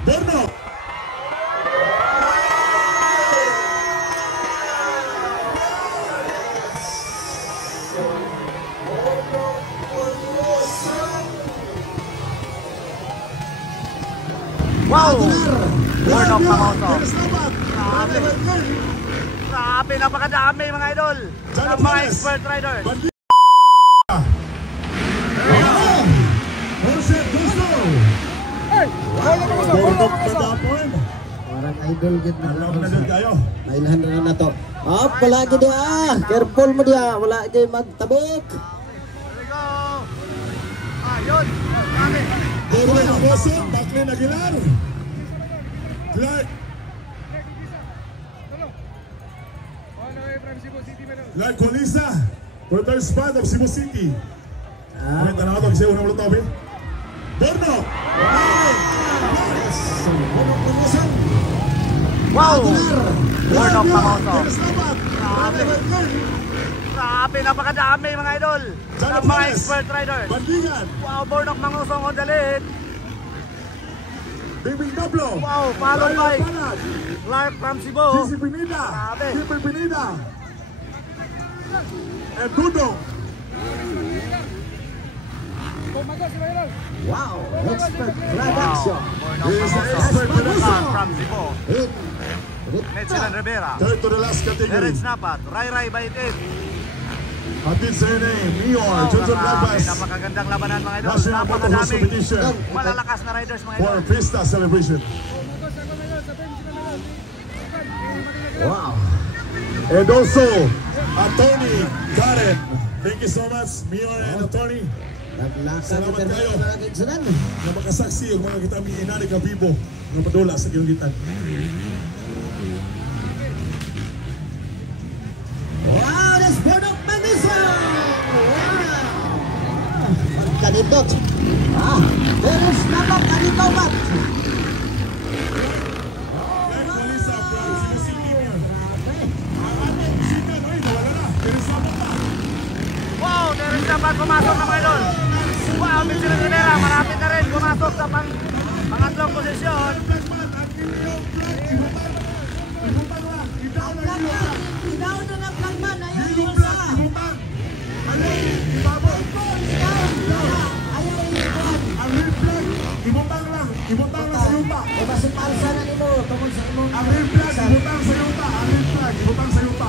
Borno. Wow! Borno Pangoso. Grabe, napakadami mga idol. Ng mga expert riders. Borno Kadapon. Parang idol gid na. Alam na gud kayo. Nailahan na to. Wala gid dia. Careful mo dia. Wala gid magtabik. There we go. Ayun. Dami. Borno Pangoso, Backlin Aguilar. Clark. Clark Colisa. For third spot of Cebu City. May tanaw to siya unang lutobi. Borno. Wow! Borno Pangoso. Grabe, napakadami mga idol. Ng mga expert riders. Bandigan. Wow, Borno Pangoso on the lead. Bibing Dablo. Wow, followed by Clark from Cebu. Sisi Pinida. Grabe. Sisi Pinida. And Dudong. Wow, expert production. Borno Pangoso from Cebu. Mitchell Rivera. Third to the last category. Terence Napat. Rai Baitit. Atid sa name, Mior, Johnson Labas. Napakagandang labanan mga idol. National Motor Horse Napakadaming Competition malalakas na riders mga for idol. Pista Celebration. Wow. And also, Attorney Karen. Thank you so much, Mior and Attorney. Salamat kayo na makasaksi ang mga kita miinari ka bibo ng padula sa gilugitan. Wow, that's Borno Pangoso. Wow. Kanindot. There's naman kanindot. Wow, Terence Napat pumasok na mga idol. Wow, Mitchell Rivera, malapit na rin pumasok sa pangatlong posisyon. Ibutang lang sa yuta. O basig palsa na nimo tungod sa imong Ang red flag, ibutang sa yuta. Ang red flag, ibutang sa yuta.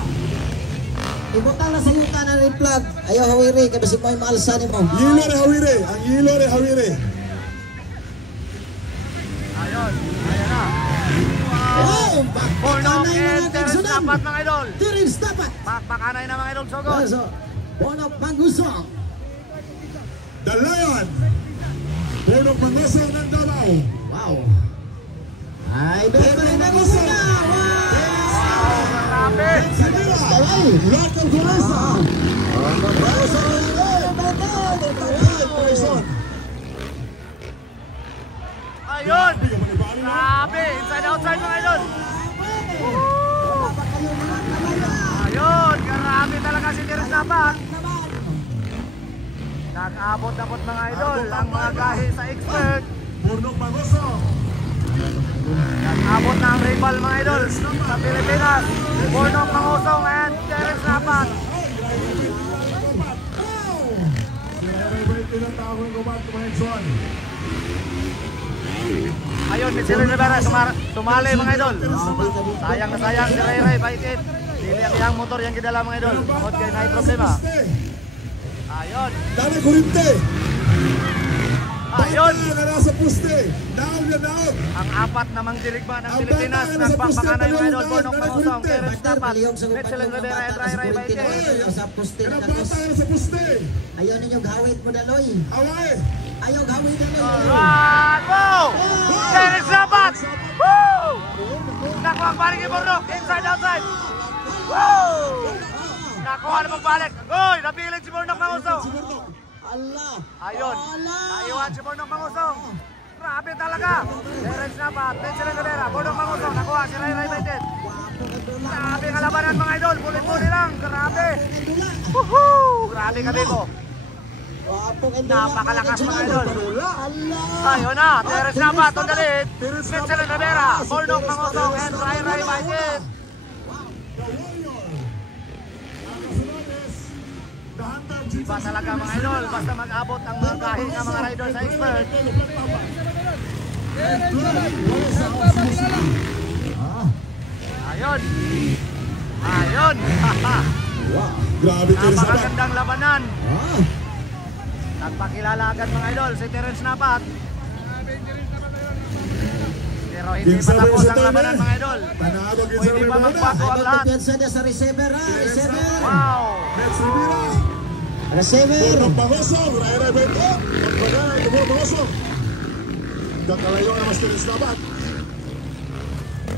ibutang na sa yuta na red flag. Ayaw hawiri kay basig mo maalsa nimo. Yilo re hawire, ang yilo re hawire. Ayun, ayan na. Wow, Borno bakbakanay na and mga Terence kagsunan. Napat mga idol. Terence Napat. Pakpakanay na mga idol, Sogol. So, Borno Pangoso. The Lion. Borno Pangoso ng Davao. Wow. Ay, Borno Pangoso na. Wow, grabe. Rock of Goresa. Ayun. Grabe, inside outside mga idol. Ayun, grabe talaga si Terence Napat. Nag-abot-abot mga idol ang mga gahi sa expert. Borno Pangoso. Nag-abot na ang rival mga idol sa Pilipinas. Borno Pangoso and Terence Napat. Ayun, Mitchell Rivera sumali mga idol. Sayang na sayang si Ray Baitit. Dili ang iyang motor yung gidala mga idol. Tungod kay na problema. Ayun. Dali kurinte. Ayun. Bata na nasa puste. Daog na daog. Ang apat namang dirigma ng Pilipinas nagpapakanay mga idol. Borno Pangoso, Terence Napat, Mitchell Rivera and Ray Baitit. Sa poste na Bata na sa puste. ayaw ninyo gawit mo daloy. Away. Ayaw gawit daloy. Alright! Wow! Terence Napat! Woo! Nakuha ang balik ni Borno. Inside, outside. Woo! Nakuha na pagbalik. Uy! Napilit si Borno Pangoso. Allah. Ayun. Naiwan si Borno Pangoso. Grabe talaga. Terence Napat, Mitchell Rivera, Borno Pangoso. Nakuha si Ray Baitit. Grabe nga labanan mga idol. Puli-puli lang. Grabe. Woohoo! Grabe ka dito. Napakalakas mga idol. Allah. Ayun na, Terence Napat, ang galit. Mitchell Rivera, Bornok Mangosong, and Rai Rai Baitit. Iba talaga mga idol, basta mag-abot ang mga kahit ng mga rider sa expert. Ayun. Ayun. Grabe Terence Napat. Napakagandang labanan. Nagpakilala agad mga idol si Terence Napat. Pero hindi pa tapos ang labanan mga idol. Pwede pa magbago ang lahat. Piyansa niya sa receiver ha. Receiver. Wow. Next Rivera. Receiver. Bornok Mangosong, Rai Rai Baitit. Magpagana ito Bornok Mangosong. Kakalayo na mas Terence Napat.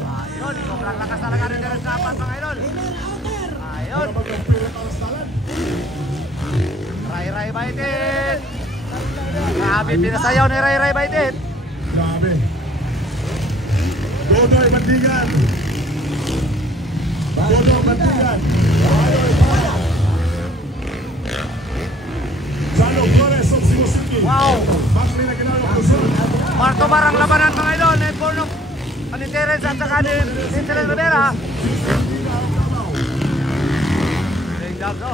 Ayun, sobrang lakas talaga ni Terence Napat mga idol. Ayun. Rai Rai Baitit. Grabe, pinasayaw ni Rai Rai Baitit. Grabe. Dodoy Bandigan. Dodoy Bandigan. Salo Flores of Cebu City. Wow. Bakli na ginalo ng Luzon. Marto barang labanan mga idol. Net Bornok. Ani Terence at saka ni Mitchell Rivera. Great job, no?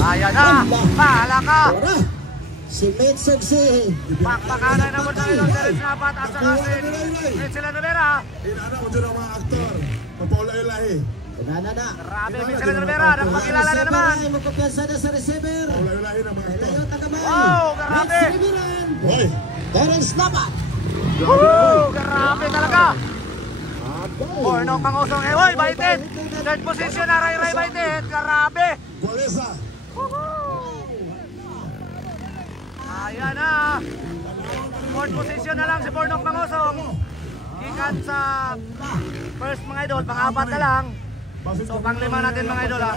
Ayan na. Pahala ka. Si Metsog si Pakpakanay naman ng idol. Terence Napat at saka si Mitchell Rivera. Inana mo dyan ang mga aktor. Papaulay-lahi. Nana na. Grabe, Mitchell Rivera. Nakapakilala na naman. Magpapiyansa na sa receiver. Papaulay-lahi ng mga aktor. Layo tagamay. Wow, grabe. Hoy! Terence Napat. Woo! Grabe talaga. Bornok Mangosong. Eh, hoy, Baitit. Third position na Rai Rai Baitit. Grabe. Golesa. Ayan na. Fourth position na lang si Bornok Mangosong. Gikan sa first mga idol, pang-apat na lang. So pang-lima natin mga idol ha.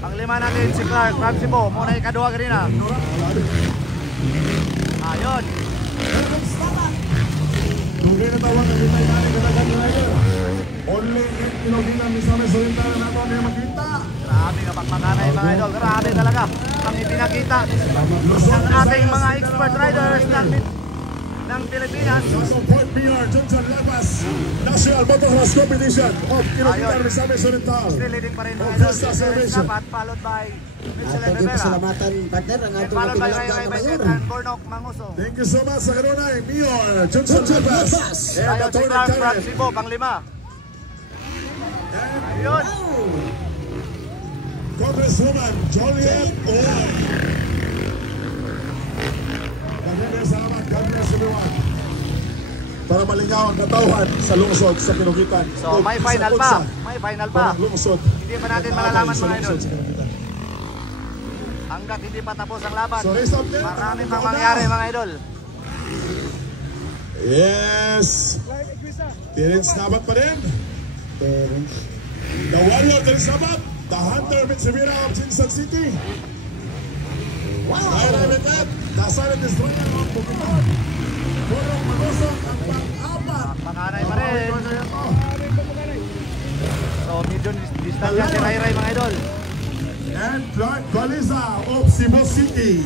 Pang-lima natin si Clark Ramsibo. Muna ikaduha ka rin ha. Ayun. Tugay na tawag ang kita itali katagan nila yun. Only inuginan Misamis Oriental na ito na makita. Grabe ka pagpakanay mga idol. Grabe talaga. Ang ipinakita ng ating mga expert riders ng Pilipinas. Sa Fort Mayor, Johnson Labas, National Motocross Competition of Inuginan Misamis Oriental. Still leading pa rin mga idol. Terence Napat followed by Mitchell Thank you Rivera. pasalamatan partner ang And ating followed by Rai pinagdaan Rai na Baitit mayor. and Bornok Mangosong. Thank you so much sa kanunay, Mayor Johnson Labas. Labas. And Ayun si Atty. Clark Karen. Ramsibo, pang-lima. Ayun. Congresswoman Joliet Oy. Maraming salamat, God bless everyone. Para malingaw ang katauhan sa lungsod sa Pinugitan. So may final pa. May final pa. Parang lungsod. Hindi pa natin malalaman Sa mga idol. lungsod sa Pinugitan. Hanggat hindi pa tapos ang laban. So race up there. Marami pang mangyari mga idol. Yes. Terence Napat pa rin. Terence. The Warrior Terence Napat. The Hunter Mitsubira of Jinsan City. Wow. Rai Rai Baitit. The Silent Destroyer of Bukidnon. Bornok Mangosong ang pang-apat. Panganay pa rin. So medyo distansya si Rai Rai mga idol. And Clark Baliza of Cebu City.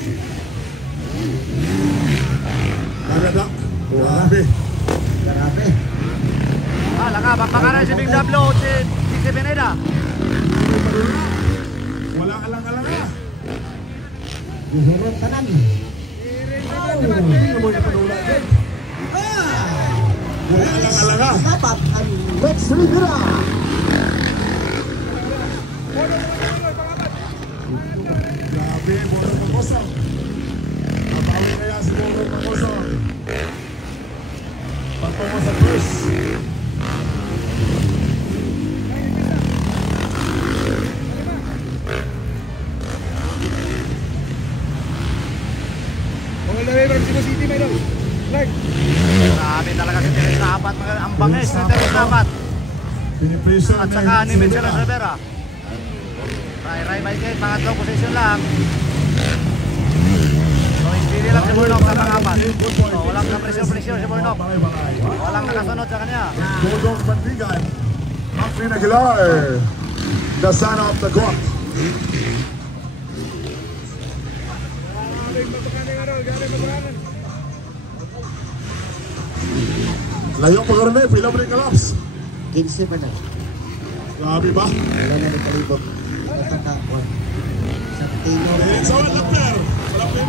Nagadak. Grabe. Grabe. Laka, panganay si Big Dablo, si Pineda. Wala alang-alang na. Gihirot tanan. Wala alang-alang na. Napat ang Lex Rivera. Grabe, Bornok Mangosong. Nabawi kaya si Bornok Mangosong. Patungo sa first. Grabe talaga si Terence Napat. Ang bangis ni Terence Napat. Pinipressure At saka ni Mitchell Rivera. Rai Rai Baitit, pangatlong position lang. So hindi lang si Bornok sa pangapat. So walang na-pressure si Bornok. Walang nakasunod sa kanya. Dodong Bandigan. Macklin Aguilar. the son of the court. Layo pa karon eh, pila pa rin kalaps. 15 pa na. Grabe ba? Wala na rin kalibok. Katakawan. Sa tino. Eh, sawan, lapper. Lapper.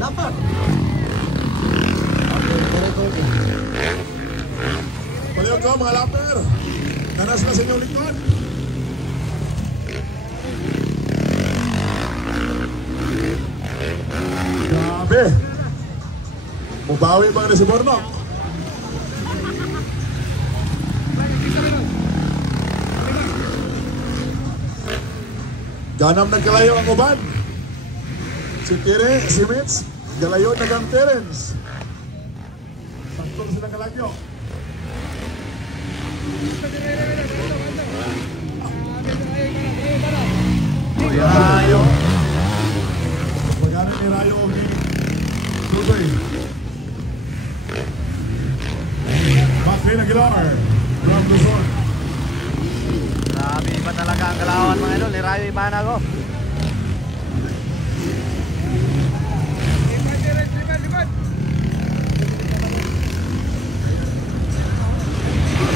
Lapar. Okay, Paliw ko mga lapper. Kanas na sa inyong likod. Grabe. Mubawi ba na si Bornok? Ganam nagkalayo ang uban. Si Tire, si Mitz, galayo na kang Terence. Saktong silang kalagyo. Rayo. Pagkarin ni Rayo o ni Tutoy. Maclean Aguilar from Luzon. Grabe ba talaga ang galawan mga idol ni Rayo Ipanago.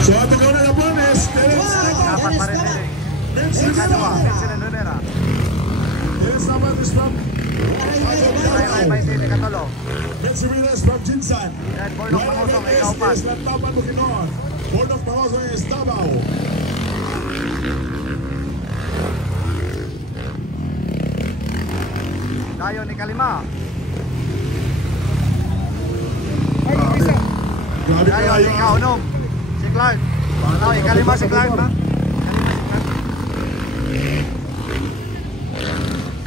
So ato ko na na Blanes, Terence Dapat pa rin din. Vince Kaliwa, Rivera. Vincent Rivera. Terence naman is from Ray Bay Tine Katolo. Vince Rivera is from Jinsan. Yan, Bornok Pangosong, ikaw pa. is Lantapan Bukidnon. Bornok Pangosong is Davao. Tayo ni Kalima. Grabe Tayo kayo. ni Kaunom. Si Clark. Tayo, Kalima si Clark ba?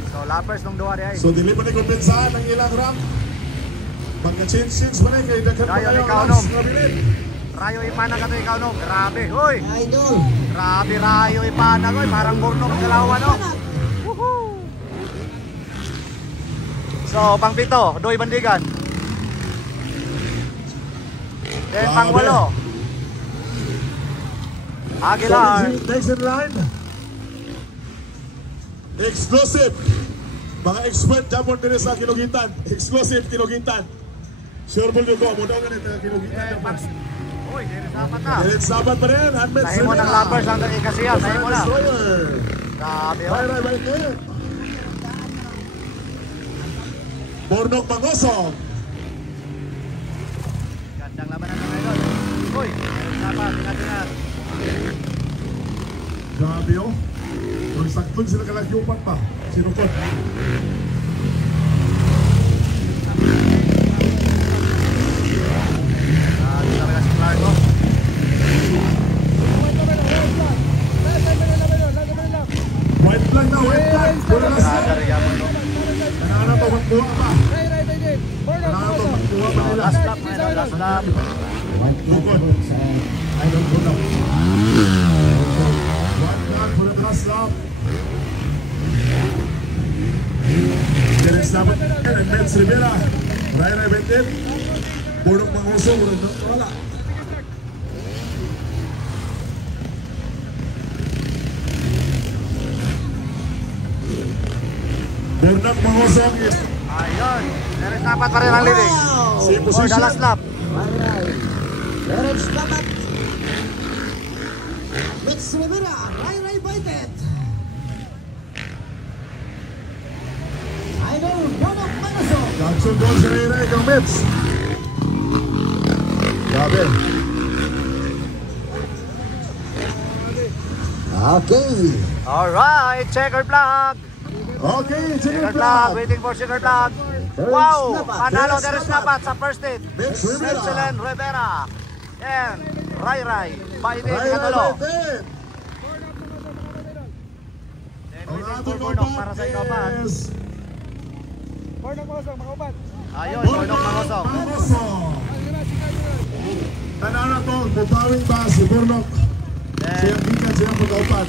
So, lappers nung duwa di ay. So dili pa ni kumpensahan ang ilang rank. Pagka-change pa rin kay Dagan pa Tayo kayo ni ang Kaunom. last na bilin. Rayo Ipanago to ikaw no. Grabe. Hoy. Idol. Grabe Rayo Ipanago. Parang Bornok ang galawan no. Woohoo. So, pang pito, Doy Bandigan. Then pang walo, Aguilar. So, next in line. Exclusive. Mga expert Japon din sa Kinugitan. Exclusive Kinugitan. Sure mo ko, mo daw ganito Kinugitan. Uy, dito dapat na. It's dapat pa rin. Handmade Tayo mo ng lappers hanggang ikasiya. Tayo mo na. Grabe oh. Bye, bye. Bornok Pangosong. Gandang labanan ng idol. Uy, dapat, tingnan. Grabe oh. Kung saktong sila kalagyupan pa. Sinukot. Grabe talaga si Clark oh. White flag na, white flag. Wala na sila. Grabe rin mo. Kanana to, magbuha pa. Kanana to, magbuha pa nila. Last lap, idol, last lap. Bukod. Idol Bornok. White flag for the last lap. Terence dapat and Vince Rivera. Ray Bendet. Bornok Pangosong. Wala. Bornok Pangosong is Ayun. Meron dapat pa rin ang leading. si Or the position. last lap. Alright. Terence dapat. Mitz Rivera. Ray Baitet. Idol. Bornok Pangosong. Jackson Gold si Ray kang Mets. Grabe. Okay. Alright, checker flag. Okay, Checker chicken flag, flag. waiting for checker flag. Terence Wow! Dapat. Panalo Terence Terence Dapat. Dapat sa first hit. Vince Rivera. Vincent Rivera. And Ray Baitin Ray Katolo. Bendet. Then Ang waiting for ating Bornok para sa ikaw pa. is Ayun, Bornok Pangosong. Pangosong. Tanara to, butawin ba si Bornok? Then, Siyang gikan siyang pag-aupat.